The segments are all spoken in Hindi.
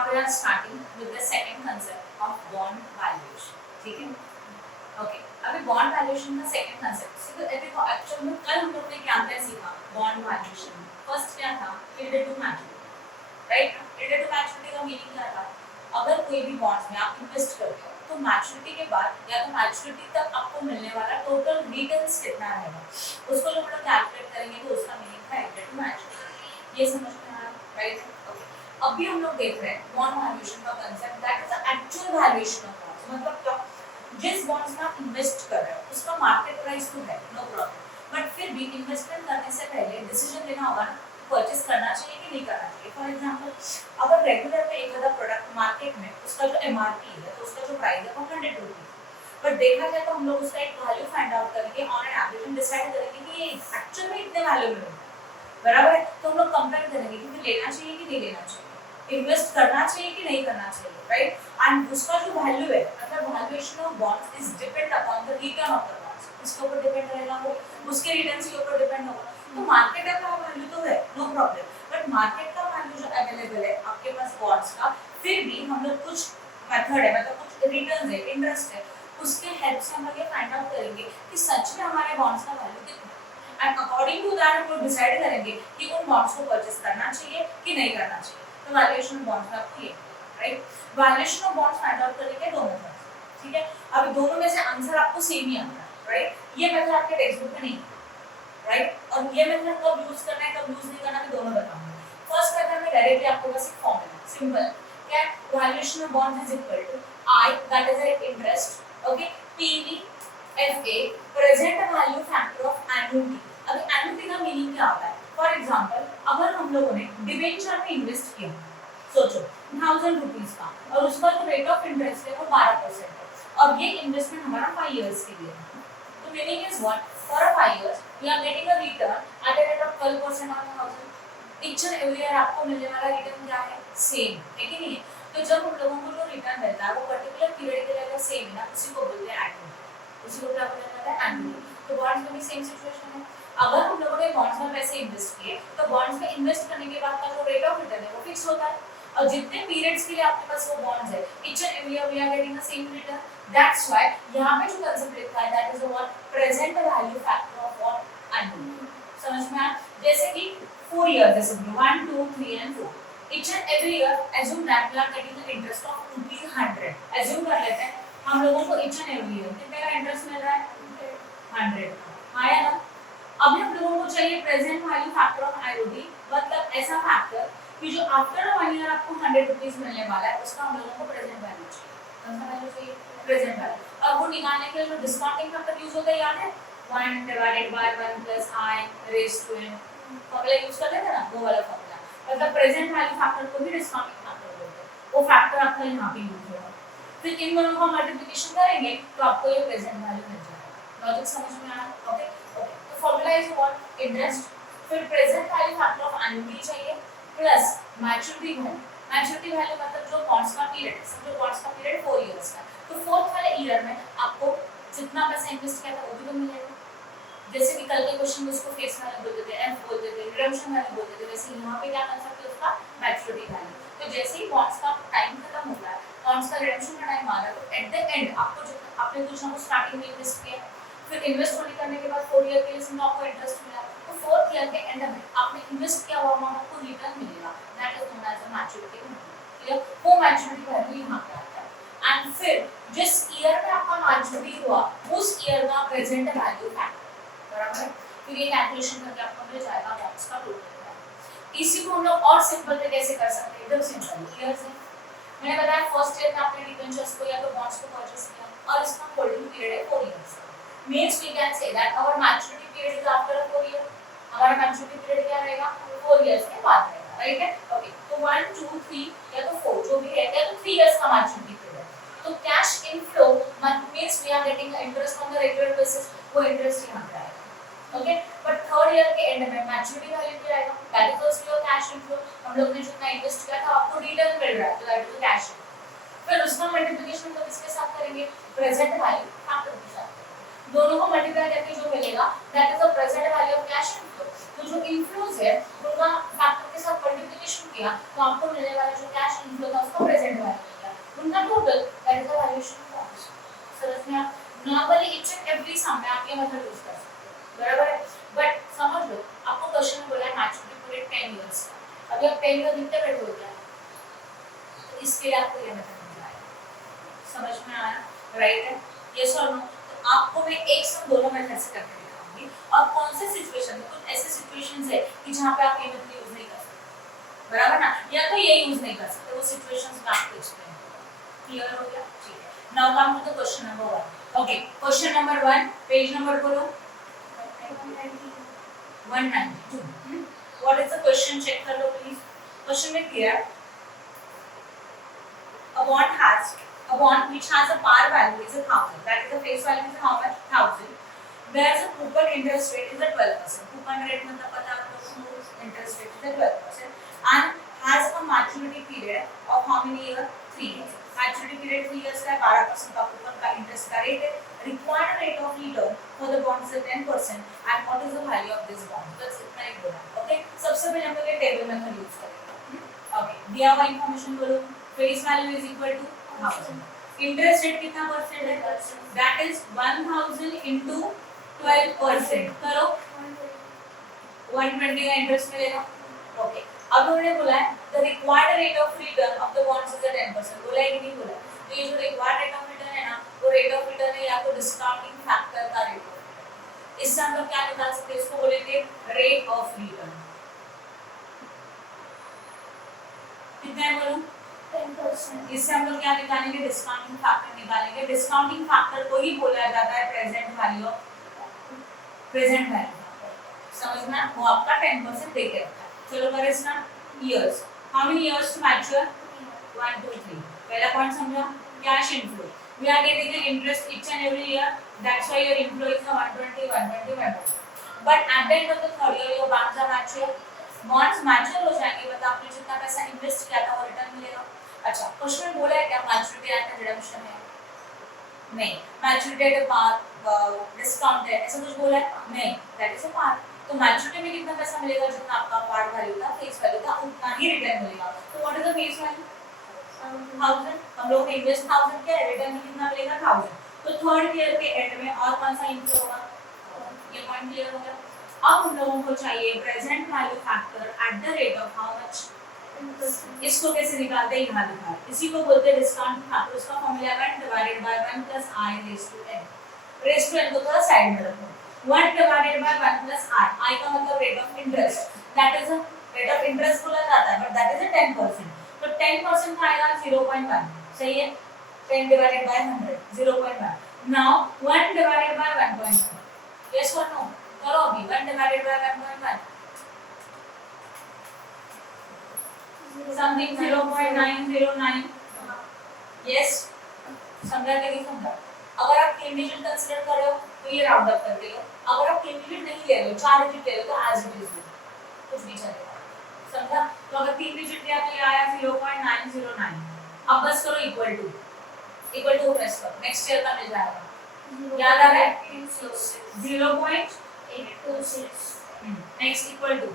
now we are starting with the second concept of bond valuation. ठीक है? Okay. अभी bond valuation का second concept. देखो actual में कल हम लोग ने क्या क्या सीखा bond valuation में. First क्या था? Related to maturity. Right? Related to maturity का meaning क्या था? अगर कोई भी bonds में आप invest करते हो तो मैच्योरिटी के बाद या तो मैच्योरिटी तक आपको मिलने वाला टोटल रिटर्न्स कितना रहेगा उसको जब हम लोग कैलकुलेट करेंगे तो उसका मीनिंग था रिलेटेड टू मैच्योरिटी. ये समझ में आ रहा है? राइट? ओके. अभी हम लोग देख रहे हैं बॉन्ड वैल्यूएशन का concept that is the actual valuation of bonds. मतलब क्या? जिस बॉन्ड्स में आप इन्वेस्ट कर रहे हो उसका मार्केट प्राइस तो है, नो प्रॉब्लम, बट फिर भी इन्वेस्टमेंट करने से पहले डिसीजन लेना होगा ना परचेस करना चाहिए कि नहीं करना चाहिए. फॉर एग्जांपल अगर रेगुलर में एक आधा प्रोडक्ट मार्केट में उसका जो एमआरपी है तो उसका जो प्राइस है वो 100 रुपीस, बट देखा जाए तो हम लोग उसका एक वैल्यू फाइंड आउट करेंगे ऑन एन एवरेज हम डिसाइड करेंगे कि ये एक्चुअल में इतने वैल्यू में है, बराबर है. तो हम लोग कंपेयर करेंगे कि फिर लेना चाहिए कि नहीं लेना चाहिए, इन्वेस्ट करना चाहिए कि नहीं करना चाहिए. राइट? एंड उसका जो वैल्यू है मतलब valuation of bonds is depend upon the return of the bonds. इसके ऊपर डिपेंड रहेगा वो, उसके रिटर्न्स के ऊपर डिपेंड होगा. तो मार्केट का वैल्यू तो है, नो प्रॉब्लम, बट मार्केट का वैल्यू जो अवेलेबल है आपके पास बॉन्ड्स का, फिर भी हम लोग कुछ मेथड है मतलब कुछ रिटर्न्स है, इंटरेस्ट है, उसके हेल्प से हम लोग ये फाइंड आउट करेंगे कि सच में हमारे बॉन्ड्स का वैल्यू कितना है एंड अकॉर्डिंग टू दैट हम लोग डिसाइड करेंगे कि उन बॉन्ड्स को परचेस करना चाहिए कि नहीं करना चाहिए. तो वैल्यूएशन ऑफ बॉन्ड्स का आपको ये right. Valuation of bonds find out करने के दो मेथड्स. ठीक है? अब दोनों में से आंसर आपको सेम ही आता है. राइट? ये मेथड आपके टेक्स्ट बुक में नहीं है. राइट? और ये मेथड कब यूज करना है कब यूज नहीं करना मैं दोनों बताऊंगा. फर्स्ट मेथड में डायरेक्टली आपको बस एक फॉर्मूला सिंपल क्या valuation of bonds is equal to I that is an interest, okay, PV FA present value factor of annuity. अभी annuity का मीनिंग क्या होता है? फॉर एग्जांपल अगर हम लोगों ने डिबेंचर में इन्वेस्ट किया सोचो 1000 रुपीस का और उसका जो रेट ऑफ इंटरेस्ट है वो 12% है और ये इन्वेस्टमेंट हमारा 5 इयर्स के लिए है. तो meaning is what? For 5 years we are getting a return at a rate of 12% on 1000. Each and every year आपको मिलने वाला रिटर्न क्या है? सेम है कि नहीं है? तो जब हम लोगों को जो रिटर्न मिलता है वो पर्टिकुलर पीरियड के लिए अगर सेम है ना उसी को बोलते हैं एनुअल. उसी को क्या बोला जाता है? एनुअल. तो बॉन्ड्स में भी सेम सिचुएशन है. अगर हम लोगों ने बॉन्ड्स में पैसे इन्वेस्ट किए तो बॉन्ड्स में इन्वेस्ट करने के बाद का जो रेट ऑफ रिटर्न है वो फिक्स होता है और जितने पीरियड्स के लिए आपके पास वो बॉन्ड्स है each and every year we are getting the same return. That's why यहां पे जो कांसेप्ट लिखा है that is what present value factor of what annual. समझ में आया? जैसे कि 4 इयर्स जैसे 1 2 3 and 4 each and every year assume that we are getting the interest of rupees 100. assume कर लेते हैं हम लोगों को each and every year कितने का इंटरेस्ट मिल रहा है? 100. हाँ या ना? अभी हम लोगों को चाहिए present value factor of IOD मतलब ऐसा फैक्टर कि जो आफ्टर 1 ईयर आपको 100 रुपीस मिलने वाला है उसका हम लोगों को प्रेजेंट वैल्यू चाहिए. कौन सा वैल्यू चाहिए? Present value. और वो निकालने के लिए जो डिस्काउंटिंग फैक्टर यूज होता है याद है? 1 divided by 1 plus I raised to n. Formula use कर लेते हैं ना वो वाला फॉर्मूला. मतलब प्रेजेंट वैल्यू फैक्टर को भी डिस्काउंटिंग फैक्टर बोलते हैं. वो फैक्टर आपका यहाँ पे यूज होगा. फिर इन दोनों का मल्टीप्लिकेशन करेंगे तो आपको ये प्रेजेंट वैल्यू मिल जाएगा. लॉजिक समझ में आया? Okay okay. तो फॉर्मूला इज व्हाट? इंटरेस्ट फिर प्रेजेंट वैल्यू फैक्टर ऑफ एनुअलिटी चाहिए plus maturity value. Maturity value मतलब जो बॉन्ड्स का पीरियड है. समझो बॉन्ड्स का पीरियड 4 इयर्स का. तो 4th वाले ईयर में आपको जितना पैसा इन्वेस्ट किया था वो भी तो मिलेगा. जैसे कि कल के क्वेश्चन में उसको फेस वैल्यू बोलते थे, एफ बोलते थे, रिडम्पशन वैल्यू बोलते थे, वैसे यहाँ पे क्या कांसेप्ट है उसका? Maturity value. तो जैसे ही बॉन्ड्स का टाइम खत्म होता है, बॉन्ड्स का रिडम्पशन का टाइम आ रहा है, तो एट द एंड आपको जो आपने कुछ ना कुछ स्टार्टिंग में इन्वेस्ट किया, फिर इन्वेस्ट होने करने के बाद 4 ईयर के लिए समझो आपको इंटरेस्ट मिला, तो 4th ईयर के एंड में आपने इन्वेस्ट किया हुआ अमाउंट आपको रिटर्न मिलेगा. That is known as a maturity value. Clear? वो मैच्योरिटी वैल्यू यहाँ पे आता है. एंड फिर जिस ईयर में आपका मैच्योरिटी हुआ उस ईयर का प्रेजेंट वैल्यू फैक्टर, बराबर है? फिर ये कैलकुलेशन करके आपको मिल जाएगा बॉन्ड्स का टोटल वैल्यू. इसी को हम लोग और सिंपल पे कैसे कर सकते हैं? एकदम सिंपल. क्लियर है? मैंने बताया फर्स्ट ईयर में आपने डिबेंचर्स को या तो बॉन्ड्स को परचेस किया और इसका होल्डिंग पीरियड है 4 years. Means we can say that our maturity period is after 4 year. हमारा मैच्योरिटी पीरियड क्या रहेगा? 4 इयर्स के बाद रहेगा. राइट है? ओके. तो 1 2 3 या तो 4 जो भी है या तो 3 इयर्स का मैच्योरिटी पीरियड. तो cash inflow means we are getting interest on the regular basis. वो इंटरेस्ट यहाँ पे आएगा. ओके. बट 3rd ईयर के एंड में मैच्योरिटी वैल्यू क्या आएगा? That is also your cash inflow. हम लोग ने जितना इन्वेस्ट किया था आपको रिटर्न मिल रहा है तो दैट इज कैश. फिर उसका मल्टीप्लिकेशन तो किसके साथ करेंगे? प्रेजेंट वैल्यू फैक्टर के साथ. दोनों को मल्टीप्लाई करके जो मिलेगा that is the present value of cash inflow. तो जो इनफ्लोज है उनका फैक्टर के साथ मल्टीप्लिकेशन किया तो आपको मिलने वाला जो कैश इनफ्लो था उसका इसके लिए आपको ये मेथड मिल जाएगा। समझ में आया? राइट है? यस और नो? तो आपको मैं एक सम दोनों मेथड से करके दिखाऊंगी। और कौन से सिचुएशन में, कुछ ऐसे सिचुएशंस है कि जहां पे आप ये मेथड यूज नहीं कर सकते, बराबर ना, या तो ये यूज नहीं कर सकते, वो सिचुएशंस में आपको एक्सप्लेन करूंगा। क्लियर हो गया? ठीक है। Now come to the question number 1। Okay, question number 1, page number बोलो। 192। What is the question? Check कर लो please. Question में clear. A bond which has a par value is 1000. That is the face value is how much? 1000. There's a coupon interest rate is 12%. Coupon rate मतलब पता है आपको, interest rate is 12%. And has a maturity period of how many years? 3 years. Maturity period 3 years का 12% का coupon का interest का rate है. Required rate of return for the bond is 10%. And what is the value of this bond? बस इतना ही बोला. Okay. सबसे पहले हम लोग ये टेबल मेथड यूज करेंगे. Okay. दिया हुआ information बोलो. Face value is equal to 1000. Interest rate कितना परसेंट है? That is 1000 into 12%. करो. 120 का इंटरेस्ट मिलेगा. ओके. अब उन्होंने बोला है the required rate of return of the bonds is 10%. बोला है कि नहीं बोला? तो ये जो required rate of return है ना, वो rate of return है या तो discounting factor का rate of return. इससे हम लोग क्या निकाल सकते हैं? इसको बोलेंगे rate of return. कितना है बोलो? 10%. इससे हम लोग क्या निकालेंगे? डिस्काउंटिंग फैक्टर निकालेंगे. डिस्काउंटिंग फैक्टर को ही बोला जाता है प्रेजेंट वैल्यू. प्रेजेंट वैल्यू समझना, वो आपका 10% दे के रखा है. चलो करें ना. Years, how many years to mature? 1 2 3. पहला पॉइंट समझा. Cash inflow, we are getting interest each and every year. That's why your inflow is 120 120 120. But at the end of the third year your bonds are mature. Bonds mature हो जाएंगे, मतलब आपने जितना पैसा इन्वेस्ट किया था वो रिटर्न मिलेगा. अच्छा, क्वेश्चन में बोला है क्या मैच्योरिटी एट रिडम्पशन है? नहीं. मैच्योरिटी एट पार डिस्काउंट है, ऐसा कुछ बोला है? नहीं. दैट इज अ पार. तो मैच्योरिटी में कितना पैसा मिलेगा? जितना आपका पार वैल्यू था, फेस वैल्यू था, उतना ही रिटर्न मिलेगा. तो what is the face value? 1000. हम लोग ने इन्वेस्ट 1000 किया, रिटर्न में कितना मिलेगा? 1000. तो थर्ड ईयर के एंड में और कौन सा इनफ्लो होगा? ये पॉइंट क्लियर हो गया. अब हम लोगों को चाहिए present value factor at the rate of how much. इसको कैसे निकालते हैं? यहाँ लिखा है. इसी को बोलते हैं डिस्काउंट फैक्टर. उसका formula 1 divided by 1 plus i raise to n. Raise to n को थोड़ा साइड में रखो. 1 divided by 1 plus i. i का मतलब rate of interest. That is a rate of interest बोला जाता है, बट दैट इज अ 10%. तो 10% का आएगा 0.1. सही है. 10 divided by 100 0.1. Now 1 divided by 1.1. Yes और नो? करो अभी. 1 डिवाइडेड बाय 1.1 something 0.909. yes समझा कि नहीं समझा? अगर आप 3 डिजिट कंसीडर कर रहे हो तो ये राउंड अप कर देगा. अगर आप 3 डिजिट नहीं ले रहे हो, 4 डिजिट ले रहे हो, तो एज इट इज कुछ भी चलेगा. समझा? तो अगर 3 डिजिट लिया तो ये आया 0.909. अब बस करो इक्वल टू प्रेस करो. नेक्स्ट ईयर का मिल जाएगा. याद आ रहा है? 0.826. Next equal to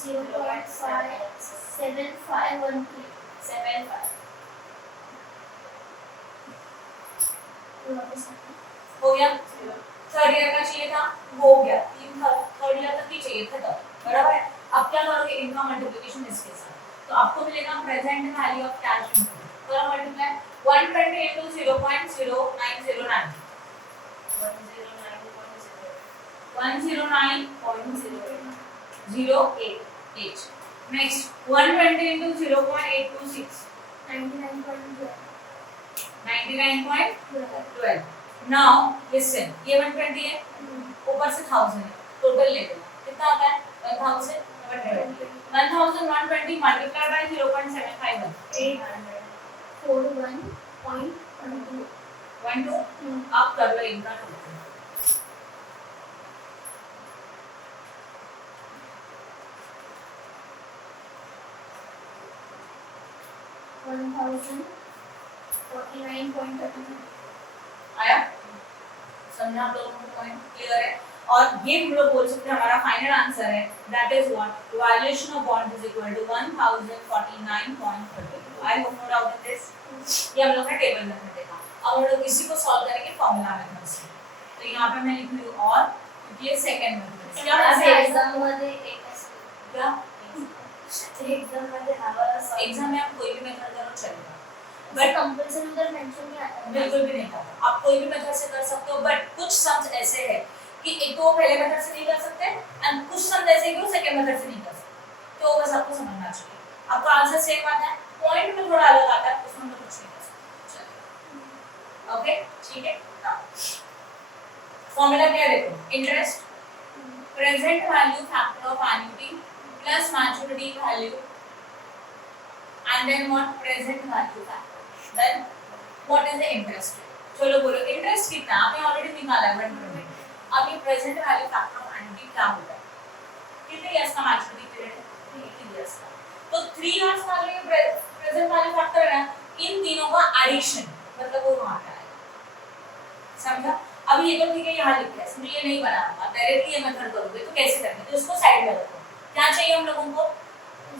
0.57513. 75. हो गया. थर्ड ईयर का चाहिए था, हो गया. थर्ड ईयर तक ही चाहिए था, बराबर है. अब क्या करोगे? इनका मल्टीप्लिकेशन इसके साथ. तो आपको मिलेगा present value of cash inflow. तो multiply 120 into 0.0909. 109.08. Next 120 into 0.826. 99.12. 99.12. Now listen, ये 120 है, ऊपर से 1000 है, टोटल ले लेना. कितना आता है? 1120. 1120 multiplied by 0.751. 841.12. 12. अब कर लो इनका टोटल. 1049.39. आया? समझा आप लोगों को? पॉइंट क्लियर है? और ये हम लोग बोल सकते हैं हमारा फाइनल आंसर है. That is what? Valuation of bond is equal to 1049.32. I hope no doubt in this. ये हम लोग का टेबल मेथड देखा. अब हम लोग इसी को सॉल्व करेंगे फार्मूला मेथड से. तो यहाँ पे मैं लिख रही हूँ और क्योंकि ये सेकंड मेथड है. क्या एग्जाम मध्ये एक क्या एग्जाम मध्ये हवा एग्जाम में आप कोई भी मेथड करो चलेगा. बट कंपल्सरी उधर मेंशन नहीं आता। बिल्कुल भी नहीं करता। आप कोई भी मेथड से कर सकते हो, बट कुछ सम्स ऐसे हैं कि एक तो वो पहले मेथड से नहीं कर सकते एंड कुछ सम्स ऐसे हैं कि वो सेकंड मेथड से नहीं कर सकते। तो बस आपको समझना चाहिए। आपका आंसर सेम आता है, पॉइंट में थोड़ा अलग आता है, उसमें तो कुछ नहीं कर सकते। चलिए ओके, ठीक है। फॉर्मूला क्या है देखो, interest present value factor of annuity plus maturity value and then what present value factor, then what is the interest rate। चलो बोलो इंटरेस्ट कितना है, आपने ऑलरेडी निकाला है 120। अब ये present value factor of annuity क्या होता है, कितने इयर्स का मैच्योरिटी पीरियड है, 3 इयर्स का। तो 3 इयर्स का जो ये प्रेजेंट वैल्यू फैक्टर है, इन तीनों का एडिशन मतलब वो वहां का है, समझा। अब ये तो ठीक है, यहाँ लिखा है, समझिए नहीं बनाऊंगा, डायरेक्टली ये मेथड करोगे तो कैसे करेंगे, तो इसको साइड में रखो। क्या चाहिए हम लोगों को,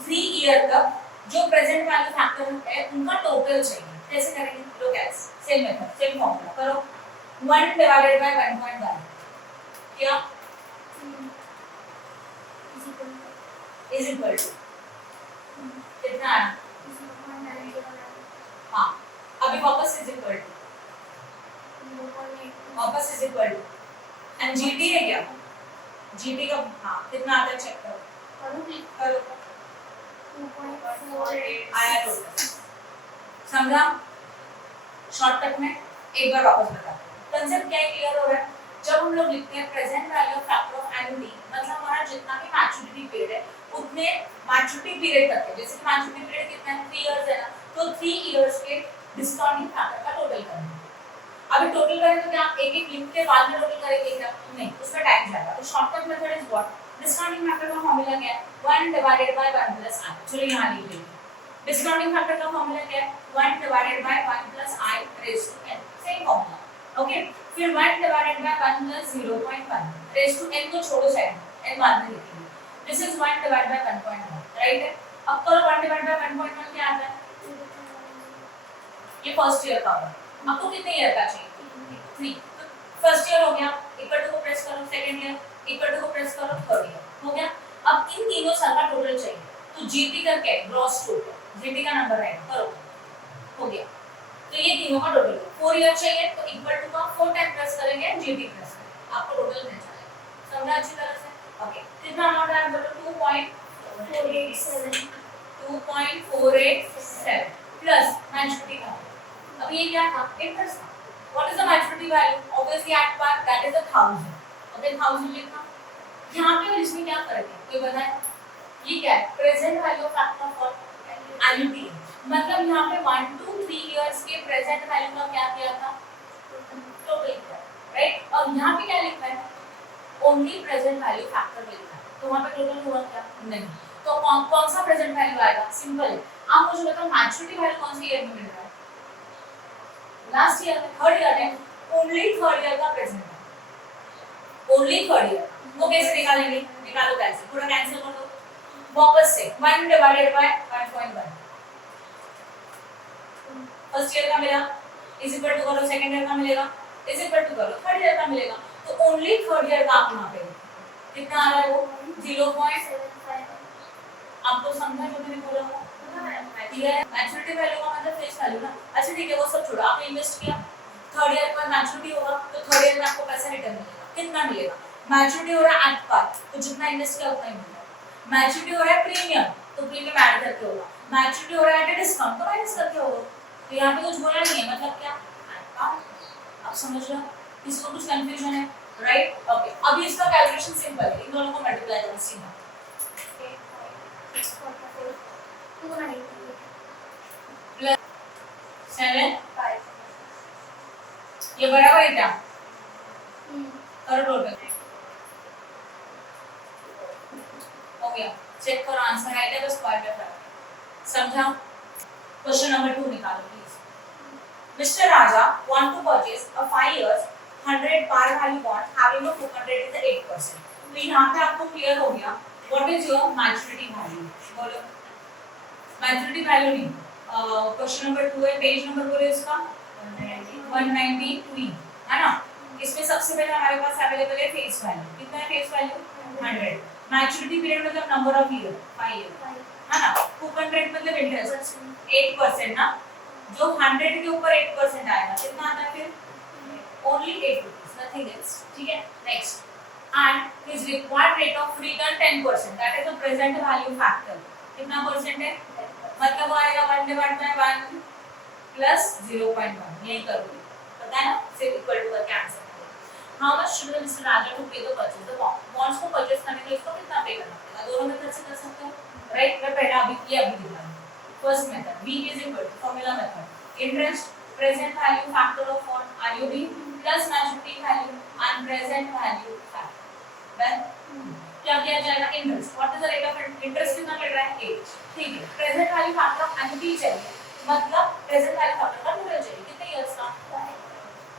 3 ईयर तक जो प्रेजेंट वैल्यू फैक्टर है उनका टोटल चाहिए। कैसे करेंगे, लो guys, same method same formula करो, 1 डिवाइडेड बाय 1.1 क्या इज इक्वल टू कितना है, हाँ अभी वापस इज इक्वल टू, वापस इज इक्वल टू एंड जीटी है क्या, जीटी का हाँ कितना आता है चेक करो, करो 2.48 आया टोटल, समझा। शॉर्टकट में एक बार वापस बता, कंसेप्ट क्या क्लियर हो रहा है। जब हम लोग लिखते हैं present value of factor of annuity, मतलब हमारा जितना भी मैच्योरिटी पीरियड है उतने मैच्योरिटी पीरियड तक है, जैसे कि मैच्योरिटी पीरियड कितना है 3 इयर्स है ना, तो 3 इयर्स के डिस्काउंटिंग फैक्टर का टोटल करना है। अभी टोटल करें तो क्या एक एक लिख के बाद में टोटल करेंगे क्या, नहीं उसमें टाइम जाएगा। तो shortcut method is what, discounting factor का फार्मूला क्या है, 1 डिवाइडेड बाय 1 प्लस i। चलो यहां लिख लीजिए, डिस्काउंटिंग फैक्टर का फार्मूला क्या है, 1 divided by 1 plus i raise to n, same formula. Okay, फिर 1 divided by 1 plus 0.1 raise to n को छोड़ो साइड में, n बाद में लिखेंगे। This is 1 divided by 1.1, right है। अब करो 1 डिवाइडेड बाय 1.1 क्या आता है, ये फर्स्ट ईयर का होगा। आपको कितने ईयर का चाहिए, 3। तो फर्स्ट ईयर हो गया, इक्वल टू को प्रेस करो, सेकंड ईयर इक्वल टू को प्रेस करो, थर्ड ईयर हो गया। अब इन तीनों साल का टोटल चाहिए, तो जीटी करके ग्रॉस टोटल, जीटी का नंबर राइट करो, हो गया। तो ये तीनों का टोटल 4 ईयर चाहिए, तो इक्वल टू का 4 टाइम प्रेस करेंगे, जीटी प्रेस करेंगे, आपको टोटल मिल जाएगा। समझा अच्छी तरह से। ओके, कितना अमाउंट है बोलो, 2.487 प्लस मैच्योरिटी का। अब ये क्या था, इंटरेस्ट था। What is the maturity value, obviously at part that is 1000। Okay 1000 लिखना। यहाँ पे और इसमें क्या फर्क है, कोई बताए, ये क्या है, present value of factor of annuity, मतलब यहाँ पे 1 to 3 इयर्स के प्रेजेंट वैल्यू का क्या किया था, टोटल किया, राइट। और यहाँ पे क्या लिखा है, ओनली प्रेजेंट वैल्यू फैक्टर लिखा है, तो वहाँ पे टोटल हुआ क्या, नहीं। तो कौन सा प्रेजेंट वैल्यू आएगा, सिंपल है। आप मुझे बताओ मैच्योरिटी वैल्यू कौन से ईयर में मिल रहा है, लास्ट ईयर में, थर्ड ईयर में, ओनली थर्ड ईयर का प्रेजेंट है, ओनली थर्ड ईयर। वो कैसे निकालेंगे, निकालो कैसे, पूरा कैंसिल कर दो वापस से, 1 डिवाइडेड बाय 1.1 फर्स्ट ईयर का मिला, इज इक्वल टू करो सेकंड ईयर का मिलेगा, इज इक्वल टू करो थर्ड ईयर का मिलेगा। तो ओनली थर्ड ईयर का आप यहाँ पे कितना आ रहा है, वो 0.75। आपको समझा जो मैंने बोला वो, ये मैच्योरिटी वैल्यू का मतलब फेस वैल्यू ना। अच्छा ठीक है, वो सब छोड़ो, आपने इन्वेस्ट किया, थर्ड ईयर का मैच्योरिटी होगा, तो थर्ड ईयर में आपको पैसा रिटर्न मिलेगा, कितना मिलेगा, मैच्योरिटी हो रहा है एट पार, तो जितना इन्वेस्ट किया उतना ही मिलेगा। मैच्योरिटी हो रहा है प्रीमियम, तो प्रीमियम ऐड करके होगा, मैच्योरिटी हो रहा है एट डिस्काउंट, तो माइनस करके होगा। तो यहाँ पे कुछ बोला नहीं है, मतलब क्या एट पार, आप समझ रहे हो, इसको कुछ कंफ्यूजन है, राइट। ओके, अभी इसका कैलकुलेशन सिंपल है, इन दोनों को मल्टीप्लाई करना सीधा, 7 ये बराबर है क्या, करो टोटल, हो गया। चेक करो आंसर राइट है, बस पॉइंट पे समझा। क्वेश्चन नंबर 2 निकालो please. Mister Raja want to purchase a 5 years 100 par value bond having a coupon rate is 8%। तो यहाँ पे आपको क्लियर हो गया what is your maturity value, बोलो मैच्योरिटी वैल्यू नहीं, क्वेश्चन नंबर 2 है, पेज नंबर बोलो इसका 193 है ना। इसमें सबसे पहले हमारे पास अवेलेबल है फेस वैल्यू, कितना है फेस वैल्यू 100, मैच्योरिटी पीरियड मतलब नंबर ऑफ ईयर 5 ईयर है ना, कूपन रेट मतलब इंटरेस्ट 8% ना, जो 100 के ऊपर 8% आएगा कितना आता है फिर ओनली 8 rupees, nothing else. ठीक है, next. And his required rate of return 10%. That is the present value factor. कितना परसेंट है? मतलब वो आएगा 1 डिवाइड बाय 1 प्लस 0.1. यही करोगे, पता है ना? सिर्फ इक्वल टू करके आंसर करोगे. How much should Mr. Raja to pay the purchase the bond? Bonds को purchase करने के लिए इसको कितना पे करना पड़ेगा? दोनों मेथड से कर सकते हो, राइट? मैं पहला अभी दिखा रहा हूँ. First method, V is equal to formula method. Interest, present value factor of bond RUB plus maturity value and present value factor. Then क्या किया जाएगा? Interest. What is the rate of interest? कितना मिल रहा है? 8. ठीक है. Present value factor of annuity चाहिए. मतलब present value factor का टोटल चाहिए. कितने years का?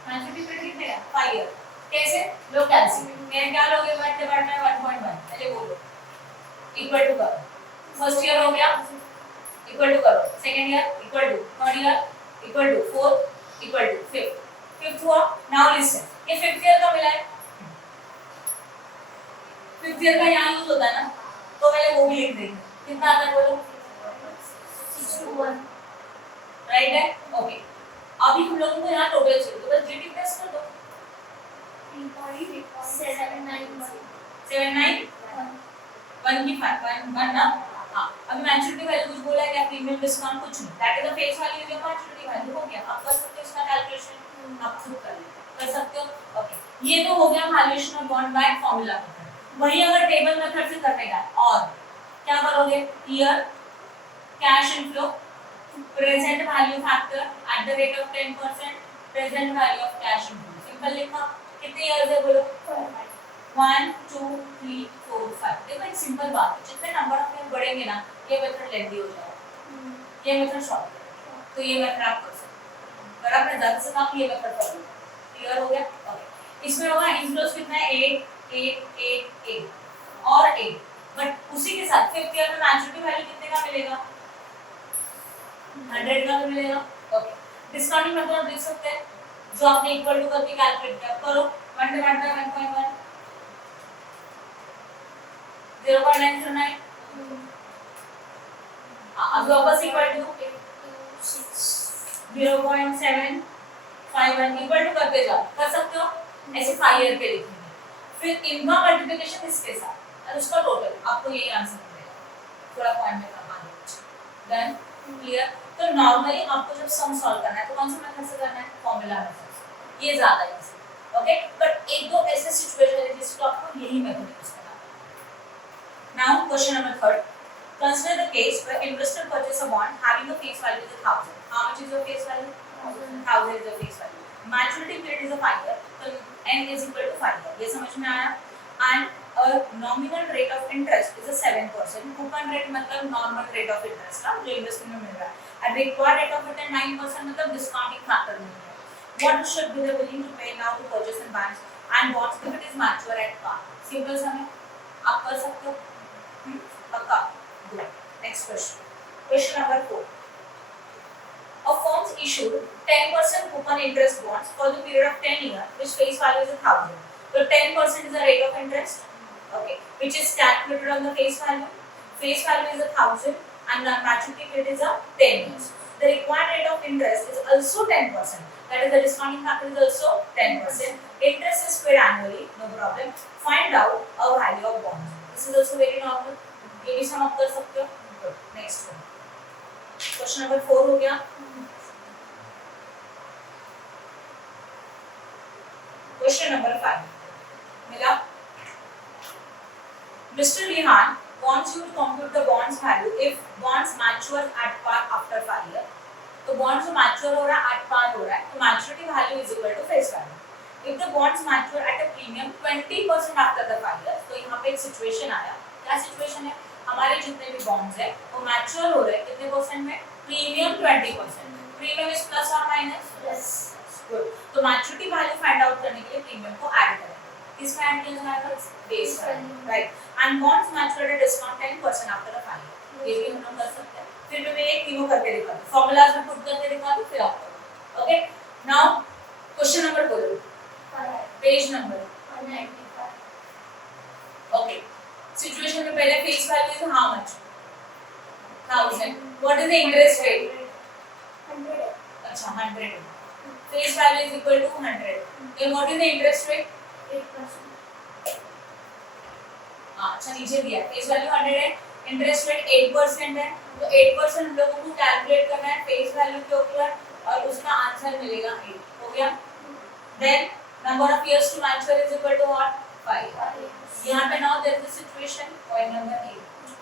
Maturity period कितने है? 5 years. कैसे? लो कैलकुलेट. मैं क्या लोगे? 1 डिवाइड बाय 1.1. चलिए बोलो. इक्वल टू करो. फर्स्ट ईयर हो गया. इक्वल टू करो. Second year equal to. Third year equal to. Fourth equal to. Fifth हुआ. Now listen. ये फिफ्थ ईयर का मिला है. फिफ्थ ईयर का यहाँ यूज होता है ना, तो पहले वो भी लिख देंगे. कितना आता है बोलो? 61. राइट है. ओके, अभी हम लोगों को यहाँ टोटल चाहिए, तो बस जीटी प्लस कर दो. 791. 79 1 की 5 1 ना. हाँ, अभी मैच्योरिटी वैल्यू कुछ बोला है क्या? प्रीमियम डिस्काउंट कुछ नहीं. That is the face value of maturity value. हो गया. आप कर सकते हो इसका कैलकुलेशन. आप खुद कर सकते हो. ओके, ये तो हो गया valuation of bond by formula method. वही अगर टेबल मेथड से करने का और क्या करोगे? Year, cash inflow, present value factor at the rate of 10%, present value of cash inflow. Simple लिखा. कितने इयर्स है बोलो? 1 2 3 4 5. देखो एक सिंपल बात है, जितने नंबर ऑफ ईयर बढ़ेंगे ना, ये मेथड लेंथी हो जाएगा, ये मेथड शॉर्ट. तो ये मेथड आप कर सकते हो. अगर आपने ज्यादा से कम ये मेथड कर लो. क्लियर हो गया? ओके, इसमें होगा इनफ्लोस कितना है? 8 8 8 8 और 8. बट उसी के साथ फिफ्थ ईयर में मैच्योरिटी वैल्यू कितने का मिलेगा? 100 का मिलेगा. ओके, डिस्काउंटिंग मेथड आप देख सकते हैं, जो आपने इक्वल टू करके कैलकुलेट किया. करो. 1 डिवाइड बाय 1.1 0.909. अब वापस इक्वल टू 0.751 इक्वल टू करते जाओ. कर सकते हो ऐसे 5 ईयर पे लिखेंगे. फिर इनका मल्टीप्लिकेशन इसके साथ और उसका टोटल. आपको यही आंसर मिलेगा. थोड़ा पॉइंट में कमा दो. डन. क्लियर? तो नॉर्मली आपको जब सम सॉल्व करना है तो कौन सा मेथड से करना है? फॉर्मूला मेथड से. ये ज्यादा इजी. ओके, बट एक दो ऐसे सिचुएशन है जिसको आपको यही मेथड यूज करना है. Now question number 3. Consider the case where investor purchase a bond having a face value is 1000. How much is your face value? 1000 is the face value. Maturity period is a 5 year. So n is equal to 5 year. ये समझ में आया? And a nominal rate of interest is a 7%. Coupon rate मतलब normal rate of interest ना, जो investment में मिल रहा है. And required rate of return 9% मतलब discounting factor नहीं है. What should be the willing to pay now to purchase in banks and bonds if it is mature at par? Simple सा है. आप कर सकते हो. पक्का. Next question. Question number 4. A firm issued 10% coupon interest bonds for the period of 10 years, which face value is 1000. So 10% is the rate of interest, okay, which is calculated on the face value. Face value is 1000 and the maturity period is 10 years. The required rate of interest is also 10%. That is the discounting factor is also 10%. Interest is paid annually, no problem. Find out a value of bonds. This is also very normal. ये भी सम आप कर सकते हो. Next one. क्वेश्चन नंबर 4 हो गया. क्वेश्चन नंबर 5 मिला. Mr. Rehan wants you to compute the bonds value if bonds mature at par after 5 years. तो bonds जो mature हो रहा है at par हो रहा है, तो maturity value is equal to face value. If the bonds mature at a premium 20% after the 5 years, तो यहाँ पे एक सिचुएशन आया. क्या सिचुएशन है? हमारे जितने भी बॉन्ड्स है वो मैच्योर हो रहे हैं कितने परसेंट में? प्रीमियम 20%. प्रीमियम इज प्लस और माइनस? प्लस. गुड. तो मैच्योरिटी वैल्यू फाइंड आउट करने के लिए प्रीमियम को ऐड करेंगे. किसमें ऐड किया जाएगा? Base value. Right. And bonds mature at discount 10% after the 5 year. ये भी हम लोग कर सकते हैं. फिर मैं एक तीनों करके दिखा दूं. फार्मूलाज में पुट करके दिखा दूं फिर आप करो. ओके. नाउ क्वेश्चन नंबर बोलो. Page number 195. ओके. Situation में पहले face value is how much? 1000. What is the interest rate? 100. अच्छा 100 face value is equal to 100 then what is the interest rate 8%. अच्छा नीचे दिया फेस वैल्यू 100 है इंटरेस्ट रेट 8% है तो 8% हम लोगों को कैलकुलेट करना है फेस वैल्यू के ऊपर और उसका आंसर मिलेगा 8 हो गया then number of years to mature is equal to what 5 यहाँ पे now there is a situation point number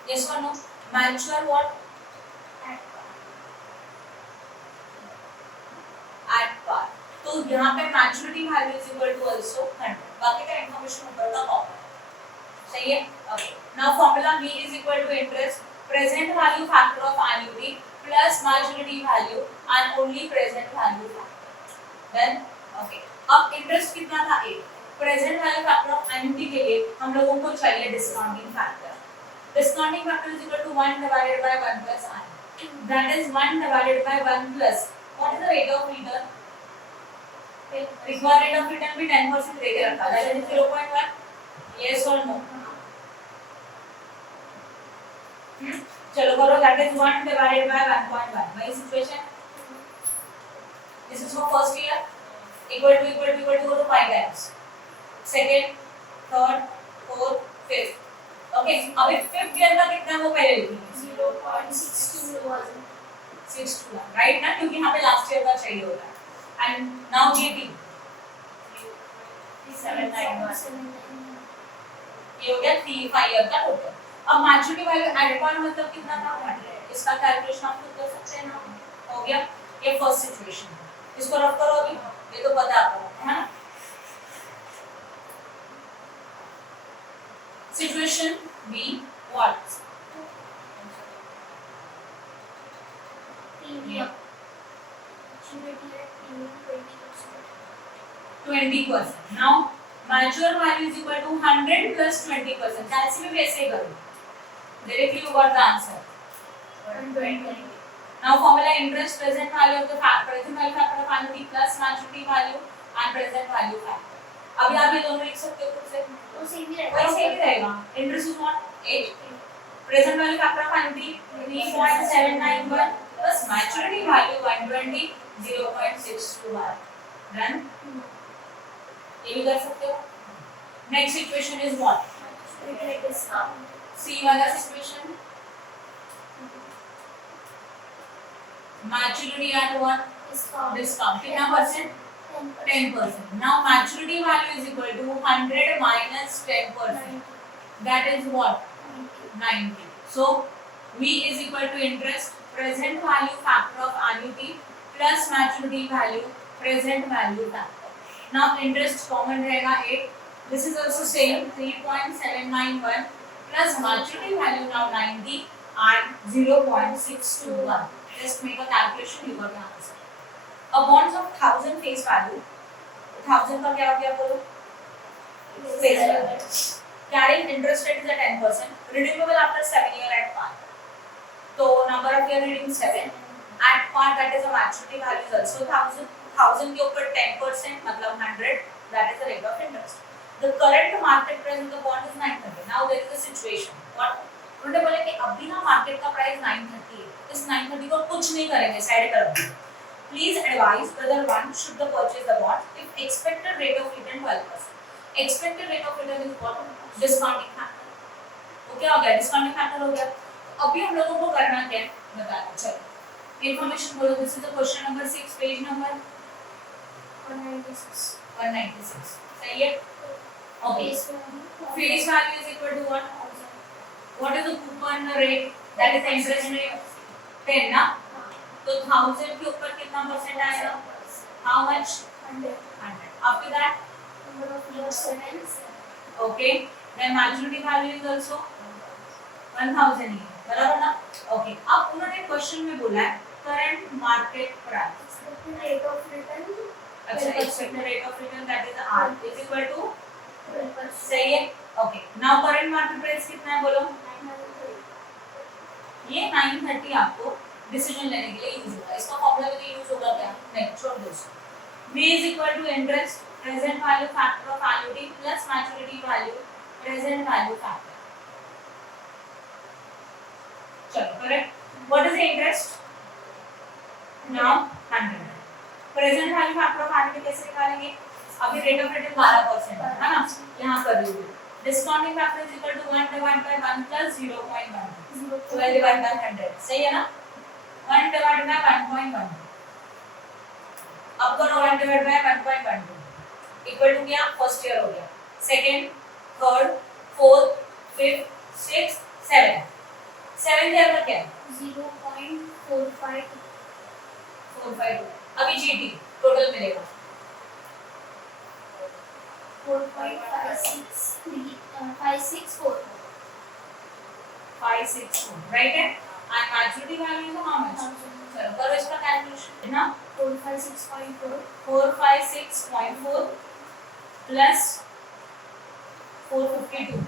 8 yes और no mature what at par तो यहाँ पे maturity value is equal to also 100 बाकी का इंफॉर्मेशन ऊपर का कॉपी सही है okay now formula v is equal to interest present value factor of annuity plus maturity value and only present value factor then okay अब इंटरेस्ट कितना था 8 present value factor of annuity के लिए हम लोगों को चाहिए discounting factor is equal to 1 divided by 1 plus i that is 1 divided by 1 plus what is the rate of return required rate of return भी 10% देके रखा दैट इज 0.1 यस और नो चलो करो दैट इज 1 डिवाइडेड बाय 1.1 वही situation this is for first year equal to तो 5 times second third fourth fifth okay अभी फिफ्थ ईयर का कितना वो पहले लिखेंगे 0.621. 621 राइट ना क्योंकि यहां पे लास्ट ईयर का चाहिए होता है एंड नाउ जीटी 791 ये हो गया 5 ईयर का टोटल अब मैच्योरिटी वैल्यू एट पार मतलब कितना था 100 इसका कैलकुलेशन आप खुद कर सकते हैं ना हो गया ये फर्स्ट सिचुएशन इसको रफ करो अभी ये तो पता आपको है ना situation be what TV up. Maturity at TV 20% now mature value is equal to 100 plus 20% कैलसी में वैसे ही करो directly you got the answer 120. now formula interest present value of the present value factor of annuity plus maturity value and present value factor अभी आप ये दोनों लिख सकते हो खुद से वो सही रहेगा. वैसे ही रहेगा interest is what 8 present value factor of annuity 3.791 plus maturity value 120 0.621 done ये भी कर सकते हो next equation is what C वाला situation maturity at what discount कितना percent 10% now maturity value is equal to 100 minus 10% that is what 90 so v is equal to interest present value factor of annuity plus maturity value present value factor now interest common रहेगा 8 this is also same 3.791 plus maturity value now 90 and 0.621 just make a calculation you got the answer a bonds of 1000 face value 1000 का क्या हो गया बोलो face value carrying interest rate is at 10% redeemable after 7 year at par so number of year redeem 7 at par that is a maturity value is also 1000 के ऊपर 10% मतलब 100 that is the rate of interest the current market price of the bond is 930 now there is a situation what उन्होंने बोला कि अभी ना मार्केट का प्राइस 930 है इस 930 को कुछ नहीं करेंगे साइड कर दो please advise whether one should the purchase the bond if expected rate of return 12% expected rate of return is what discounting factor तो क्या हो गया discounting factor हो गया अभी हम लोगों को करना क्या है बता दो चलो इंफॉर्मेशन बोलो this is the question number 6 page number 196 सही है okay face value is equal to what is the coupon rate that is the interest rate 10 ना तो 1000 के ऊपर कितना परसेंट आएगा how much 100 after that number of years 7. okay then maturity value is also 1000 ही बराबर ना ओके अब उन्होंने क्वेश्चन में बोला है current market price Expected rate of return अच्छा expected rate of return that is r is equal to 12%. सही है okay now current market price कितना है बोलो ये 930 आपको डिसीजन लेने के लिए यूज होगा इसका फॉर्मूला भी यूज होगा क्या नहीं छोड़ दो इसको v is equal to interest present value factor of annuity plus maturity value present value factor चलो correct what is the interest now 100 present value factor of annuity कैसे निकालेंगे? अभी रेट ऑफ रिटर्न 12% है ना, यहाँ कर लीजिए। Discounting factor is equal to 1 divide by 1 plus 0.1 12 divide by 100 सही है ना, 1 डिवाइड बाय 1.1 अब करो 1 डिवाइड बाय 1.12 इक्वल टू क्या, फर्स्ट ईयर हो गया, second, third, fourth, fifth, sixth, seventh, seventh year का क्या है 0.45 45 अभी जीटी टोटल मिलेगा 4.564 564 राइट है, and maturity value is how much, चलो करो इसका कैलकुलेशन है ना, 456.4 456.4 प्लस 452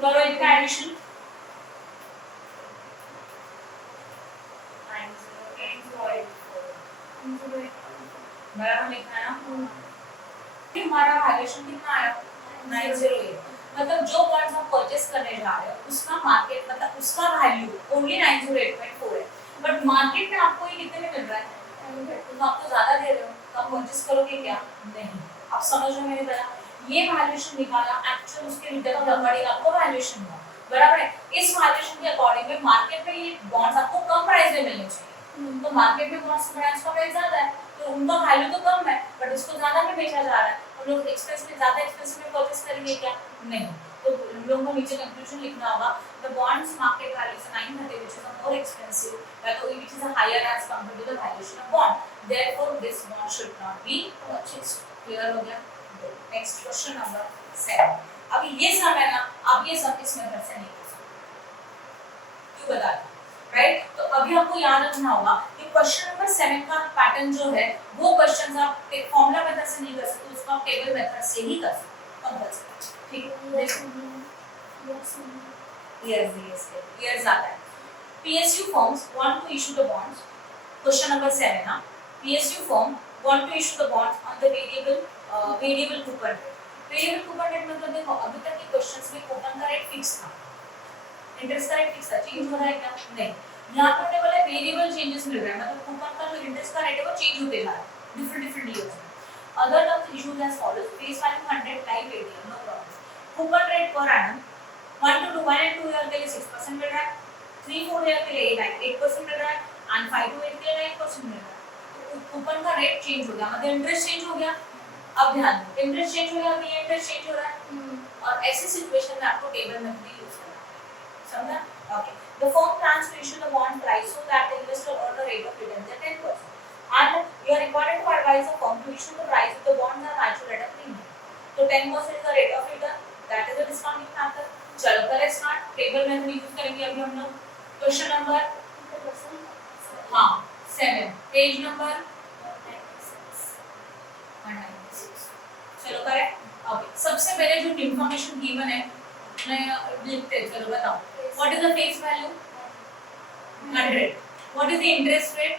करो इनका एडिशन बराबर लिखना है ना, हमारा वैल्यूएशन कितना आया 908 मतलब जो बॉन्ड्स हम परचेस करने जा रहे हैं उसका मार्केट मतलब उसका वैल्यू ओनली 908.4 है, बट मार्केट में आपको ये कितने में मिल रहा है, तो आपको ज्यादा दे रहे हो तो आप परचेस करोगे क्या, नहीं, आप समझ रहे हो मेरी तरह, ये वैल्यूएशन निकाला एक्चुअल उसके रिटर्न के अकॉर्डिंग आपको वैल्यूएशन हुआ, बराबर है, इस वैल्यूएशन के अकॉर्डिंग में मार्केट में ये बॉन्ड्स आपको कम प्राइस में मिलने चाहिए, तो मार्केट में बॉन्ड्स का प्राइस ज्यादा है तो उनका वैल्यू तो कम है बट इसको ज्यादा में बेचा जा रहा है, हम लोग एक्सपेंस में ज्यादा एक्सपेंस में परचेस करेंगे क्या, नहीं, तो हम लोगों को नीचे कंक्लूजन लिखना होगा the bonds market value is 930 which is more expensive या तो which is higher as compared to the valuation of bond, therefore this bond should not be purchased, clear हो गया। नेक्स्ट क्वेश्चन नंबर 7, अभी ये सम है ना, आप ये सम इस मेथड से नहीं कर सकते, क्यों बता रहे राइट, तो अभी आपको याद रखना होगा कि क्वेश्चन नंबर 7 का पैटर्न जो है वो क्वेश्चंस आप एक फॉर्मूला मेथड से नहीं कर सकते, उसको आप टेबल मेथड से ही कर सकते कंपल्सरी, ठीक है, यस आता है, PSU firms want to issue the bonds, question number 7 ना, PSU firm want to issue the bonds on the variable coupon rate, variable coupon rate मतलब देखो अभी तक के क्वेश्चंस में कूपन का रेट फिक्स था, इंटरेस्ट का रेट फिक्स था, चेंज हो रहा है क्या, नहीं, यहाँ पर हमने बोला वेरिएबल चेंजेस मिल रहा है मतलब कूपन का जो इंटरेस्ट का रेट है वो चेंज होते जा रहा है डिफरेंट ईयर्स में, other terms issues as follows, face value 100 life 80 no problem, coupon rate per annum 1 to 1 and 2 year के लिए 6% मिल रहा है, 3-4 ईयर के लिए 8% मिल रहा है एंड 5 to 8 के लिए 9% मिल रहा है, तो कूपन का रेट चेंज हो गया मतलब इंटरेस्ट चेंज हो गया, अब ध्यान दो इंटरेस्ट चेंज हो गया, अभी ये इंटरेस्ट चेंज हो रहा है और ऐसी सिचुएशन में आपको टेबल मेथड यूज करना है, समझा, okay, the firm plans to issue the bond price so that the investor earn the rate of return at 10% and you are required to advise the firm to issue the price if the bonds are issued at a premium, so 10% is the rate of return, that is the discounting factor, चलो करें स्टार्ट, टेबल मेथड यूज करेंगे अभी हम लोग, क्वेश्चन नंबर हाँ 7 पेज नंबर 196, चलो करें, ओके, सबसे पहले जो इंफॉर्मेशन गिवन है मैं लिखते हैं, चलो बताओ, what is the face value 100, what is the interest rate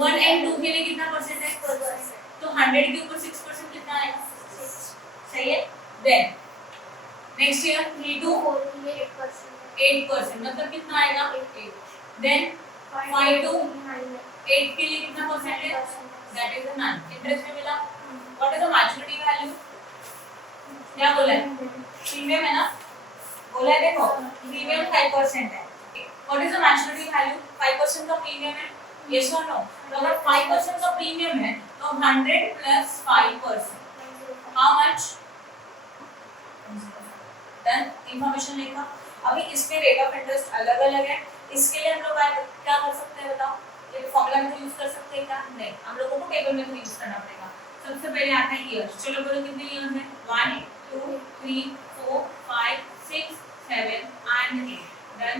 1 and 2 के लिए कितना परसेंट है, तो 100 के ऊपर 6% कितना आएगा, सही है, देन नेक्स्ट ईयर 3 to 8% मतलब कितना आएगा 8, देन 5 to 8 के लिए कितना परसेंट है, दैट इज द 9, इंटरेस्ट में मिला, what is the maturity value, क्या बोला है प्रीमियम है ना, बोला है देखो प्रीमियम 5% है, what is the maturity value 5% का प्रीमियम है, यस और नो, तो अगर 5% का प्रीमियम है तो 100 plus 5% how much, done, information लिखा, अभी इसमें रेट ऑफ इंटरेस्ट अलग अलग है, इसके लिए हम लोग क्या कर सकते हैं बताओ, ये फॉर्मूला में यूज कर सकते हैं क्या, नहीं, हम लोगों को टेबल में यूज करना पड़ेगा, सबसे पहले आता है ईयर, चलो बोलो कितने ईयर है 1 2 3 4 5 6 7 एंड 8, डन,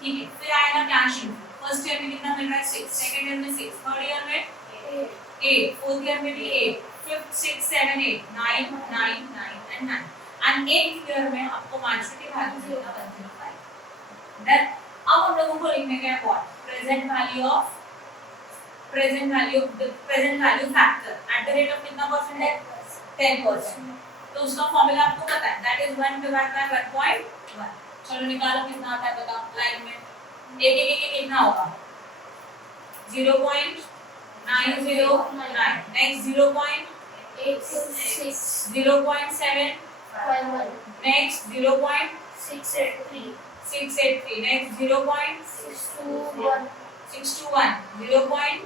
ठीक है, फिर आएगा कैश इन, फर्स्ट ईयर में कितना मिल रहा है 6, सेकंड ईयर में 6, थर्ड ईयर में 8, फोर्थ ईयर में भी 8, fifth 6 7 8 9 9 9 and 9 and eight year में आपको मैच्योरिटी वैल्यू देना 105, देन अब हम लोगों को लिखने का है what, present value factor at the rate of कितना परसेंट है 10%, तो उसका फॉर्मूला आपको पता है, दैट इज 1 डिवाइड बाय 1.1, चलो निकालो कितना आता है बताओ, लाइन में एक एक एक कितना होगा 0.909. Next 826 0.7. 51. Next 0.683. 683. Next 0.621. 621.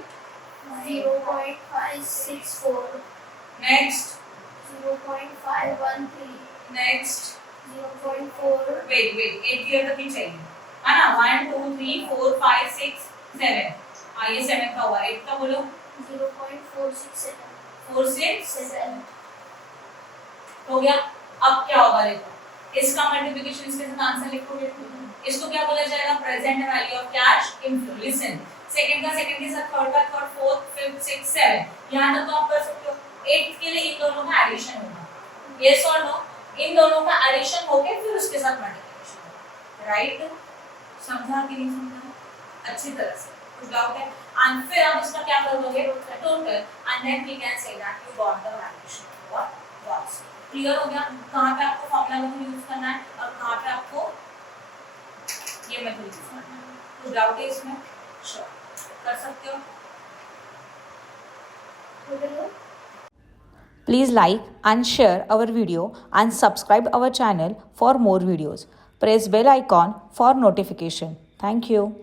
0.564. Next 0.513. next 0.4. wait 8 year तक ही चाहिए है ना 1 2 3 4 5 6 7 ये 7 का हुआ 8 का बोलो 0.467. 4 6 7. हो गया अब क्या होगा देखो इसका मल्टीप्लिकेशन इसके साथ आंसर लिखोगे इसको क्या बोला जाएगा present value of cash inflow listen second का सेकंड के साथ थर्ड का third fourth fifth six seven यहां तक तो आप कर सकते हो 8 के लिए इन दोनों का एडिशन होगा यस और नो इन दोनों का एडिशन होके फिर उसके साथ मल्टीप्लिकेशन राइट समझा कि नहीं समझा अच्छी तरह से कुछ डाउट है एंड फिर आप इसका क्या करोगे total and then we can say that you got the valuation what what's clear हो गया कहां पे आपको फार्मूला मेथड यूज करना है और कहां पे आपको ये मेथड यूज करना है कुछ डाउट है इसमें श्योर कर सकते हो Please like and share our video and subscribe our channel for more videos. Press bell icon for notification. Thank you.